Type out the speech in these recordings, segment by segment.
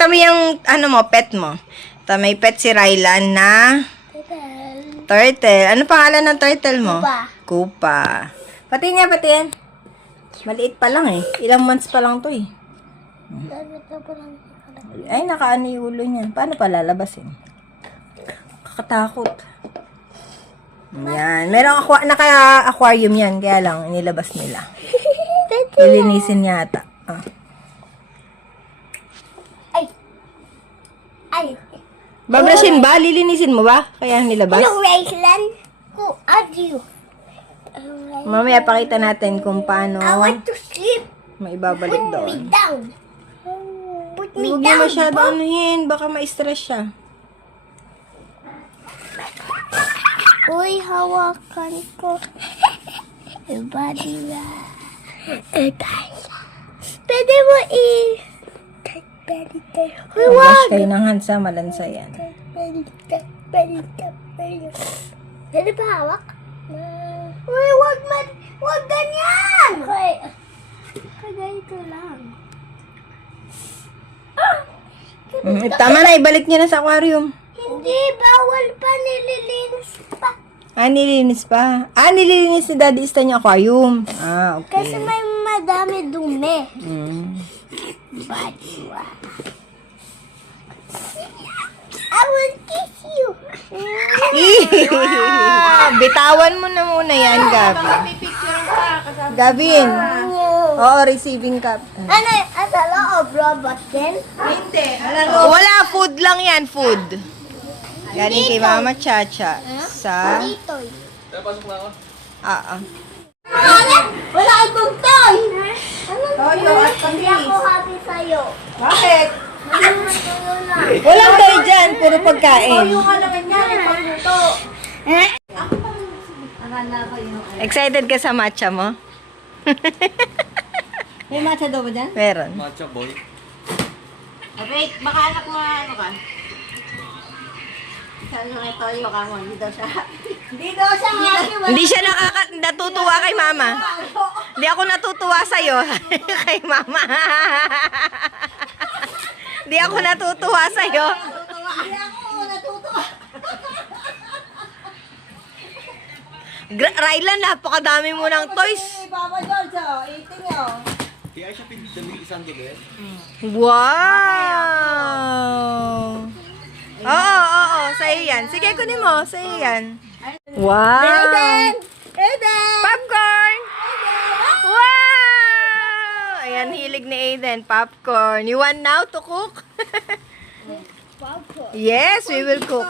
Pakita mo yung, ano mo, pet mo. Ito, may pet si Rylan na turtle. Ano pangalan ng turtle mo? Kupa. Kupa. Pati niya, pati yan. Maliit pa lang eh. Ilang months pa lang to eh. Ay, nakaano yung ulo niya. Paano pa lalabasin? Kakatakot. Yan. Merong naka-aquarium yan. Kaya lang, inilabas nila. Lilinisin yata. Ah. Ay. Babrushin ba? Lilinisin mo ba? Kaya nilabas? Hello, Raylan. Who are you? Mamaya pakita natin kung paano I want to sleep. maibabalik Put me doon. down. Put me Huwag niya down. masyado anuhin. Baka ma-stress siya. Uy, hawakan ko. Body pwede mo Uy, Wash wag. kayo ng hands ha. Malansa yan. Pwede pa hawak? Uy, wag ganyan. Okay. Ganito lang. Tama na. Ibalik niya na sa aquarium. Hindi, bawal pa, nililinis pa. Nililinis pa. Nililinis ni Daddy Stan yung aquarium. Okay. Kasi may madami dumi. I will kiss you. Bitawan mo na muna yan, Gabi. Gavin. Oo, receiving cup. Ano, at a lot of robot din? Wala, food lang yan, food. Galing kay Mama Chacha. Sa... Dito. Wala akong toy. Toyo at Hindi ako happy sa'yo. Bakit? Ano na? Walang toy dyan, puro pagkain. ka naman yan, ipagluto. Excited ka sa matcha mo? May matcha daw ba dyan? Meron. Matcha boy. Wait, baka anak mo ano ka? Sabi mo kay Toyo ka mo, hindi daw siya happy. Hindi daw siya happy. Hindi siya natutuwa kay Mama. Hindi ako natutuwa sa'yo. Kay Mama. Hindi ako natutuwa sa'yo. Hindi ako natutuwa. Rylan, napakadami mo ng toys. Papa George, eating nyo. Kaya siya pinagdamig isang gabi. Wow! Oo. Sa'yo yan. Sige, kunin mo. Sa'yo yan. Wow! Eden! Popcorn! Wow! Ayan, hilig ni Aiden. Popcorn. You want now to cook? Popcorn. Yes, we will cook.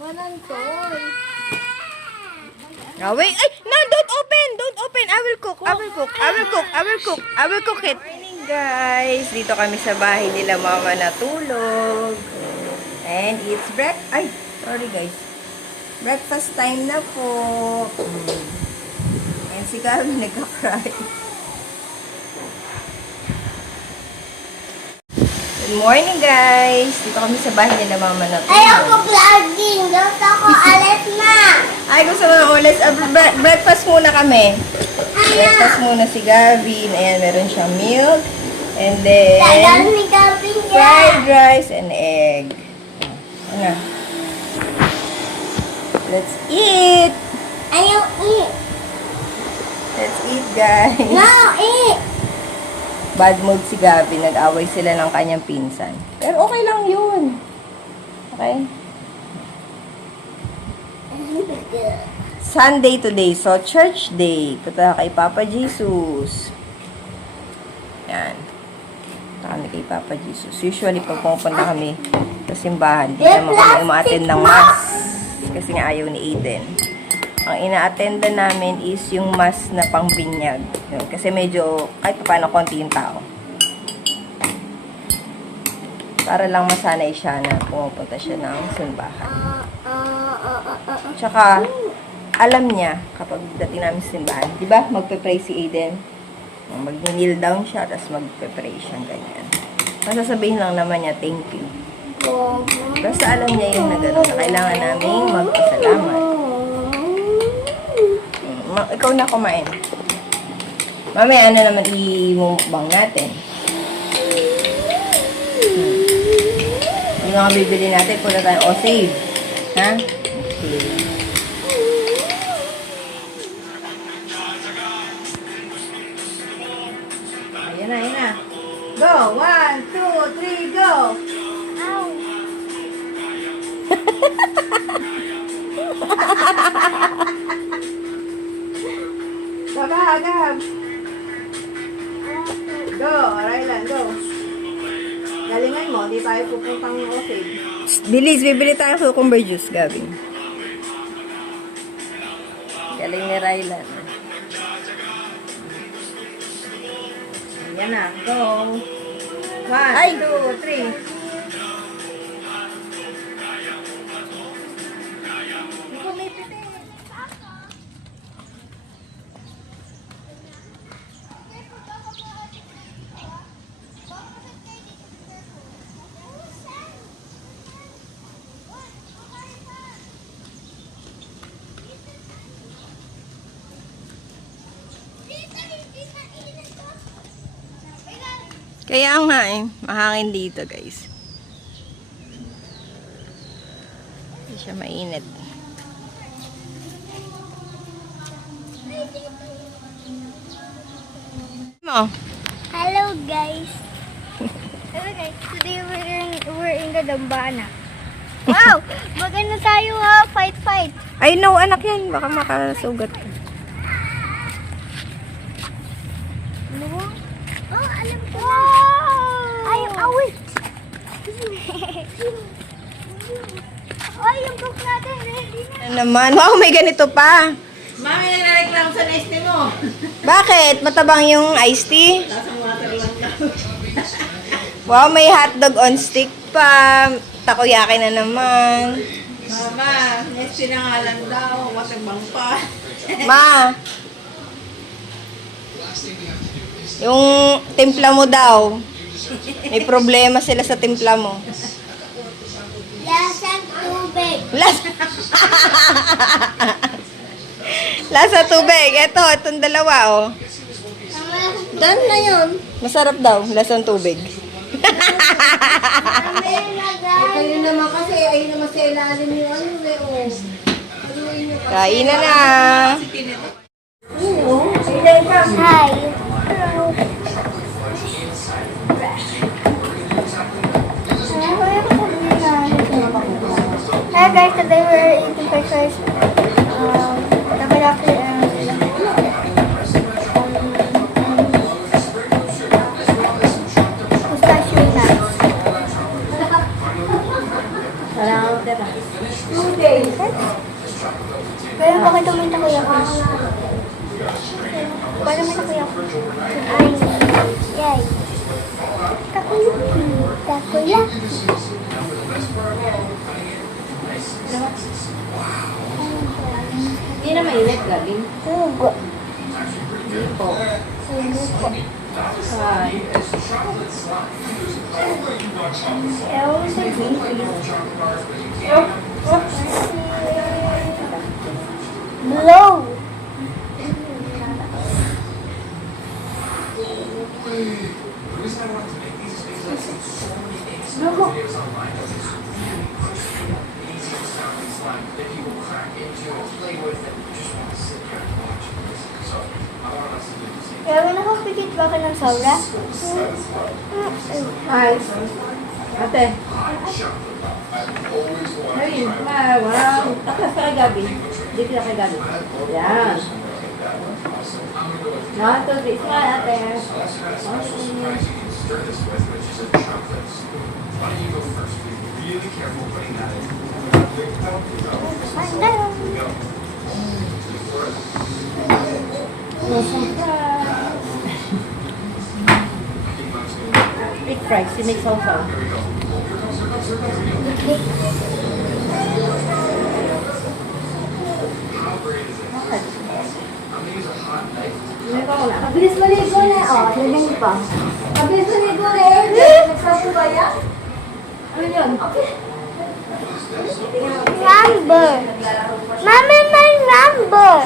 Walang toy. Oh, wait. Ay, no, don't open. Don't open. I will cook. I will cook. I will cook. I will cook. I will cook it. Morning, guys. Dito kami sa bahay nila Mama natulog. And it's Ay, sorry, guys. Breakfast time na po. And si Gabi nagka-cry. Good morning, guys. Dito kami sa bahay nila Mama natulog. Ayoko vlogging. Dapat ako alis na. Ay, gusto mo ulit. Breakfast muna kami. Breakfast muna si Gavin. Ayan, meron siyang milk. And Tagal then, ni Gavin niya. fried rice and egg. Ano? Let's eat! Ayaw eat. Let's eat, guys. No, eat. Bad mood si Gavin. Nag-away sila ng kanyang pinsan. Pero okay lang yun. Okay? Sunday today. So, church day. Punta kay Papa Jesus. Yan. Punta kami kay Papa Jesus. Usually, pag pupunta kami sa simbahan, hindi naman kami umaattend ng mass. Kasi nga ayaw ni Aiden. Ang ina-attenda namin is yung mass na pangbinyag. Yun. Kasi medyo, kahit paano, konti yung tao. Para lang masanay siya na pumupunta siya ng simbahan. Tsaka, alam niya, kapag dating namin sa simbahan, di ba, magpe-pray si Aiden. Mag-kneel down siya, tapos magpe-pray siya, ganyan. Masasabihin lang naman niya, thank you. Basta alam niya yung na gano'n, na kailangan naming magpasalamat. Ikaw na kumain. Mamaya, ano naman i-mukbang natin. Yung mga bibili natin, pula tayo. O, save. Ha? Okay. Ayan na, ayan na. Go! 1, 2, 3, go! Ow! Gaba, agab. Go, Rylan, go. Galingan mo, di tayo pupuntang Osage. Bilis, bibili tayo cucumber juice, Gabi. Galing ni Rylan. Yan na, go. 1, 2, 3. Kaya nga mahangin dito guys. Hindi siya mainit. Mo. Hello guys. Hello guys. Today we're in the Dambana. Wow! Magano tayo ha? Fight. I know, anak yan. Baka makasugat. Ano? Oh, alam ko na. Wow! Ay, awit. Ay, yung cook natin. Ready na. Ano naman? Wow, may ganito pa. Mami, nagreklamo sa neste mo. Bakit? Matabang yung iced tea? Lasang water lang daw. Wow, may hotdog on stick pa. Takoyaki na naman. Mama, neste na nga lang daw. Waterbang pa. Ma, yung timpla mo daw. May problema sila sa timpla mo. Lasang tubig. Lasa tubig. Itong dalawa, oh. Dan na yun. Masarap daw, lasang tubig. Kayo naman kasi, ayun naman sa ilalim yung ano, oh. Kain na na. Hi. Hi guys, today we're eating breakfast. Takoyaki and pistachio nuts. Pero bakit may takoyaki? Paano may takoyaki? Ay, yay. Takoyaki. Hindi na mainit, galing. Sugo. Po. Sugo. Hi. Blow. Kaya nakapikit ba ka ng sobra? Hi. Ate. Ayun, walang takas ka kay Gabi. Dito na kay Gabi. Yan. 1, 2, 3. Smile, ate. Big fries, si Nick Sausaw. Mabilis maligo na. Oh, ganyan pa. Mabilis maligo na eh. Nagsabi ba yan? Ano yun? Number. Mami, may number.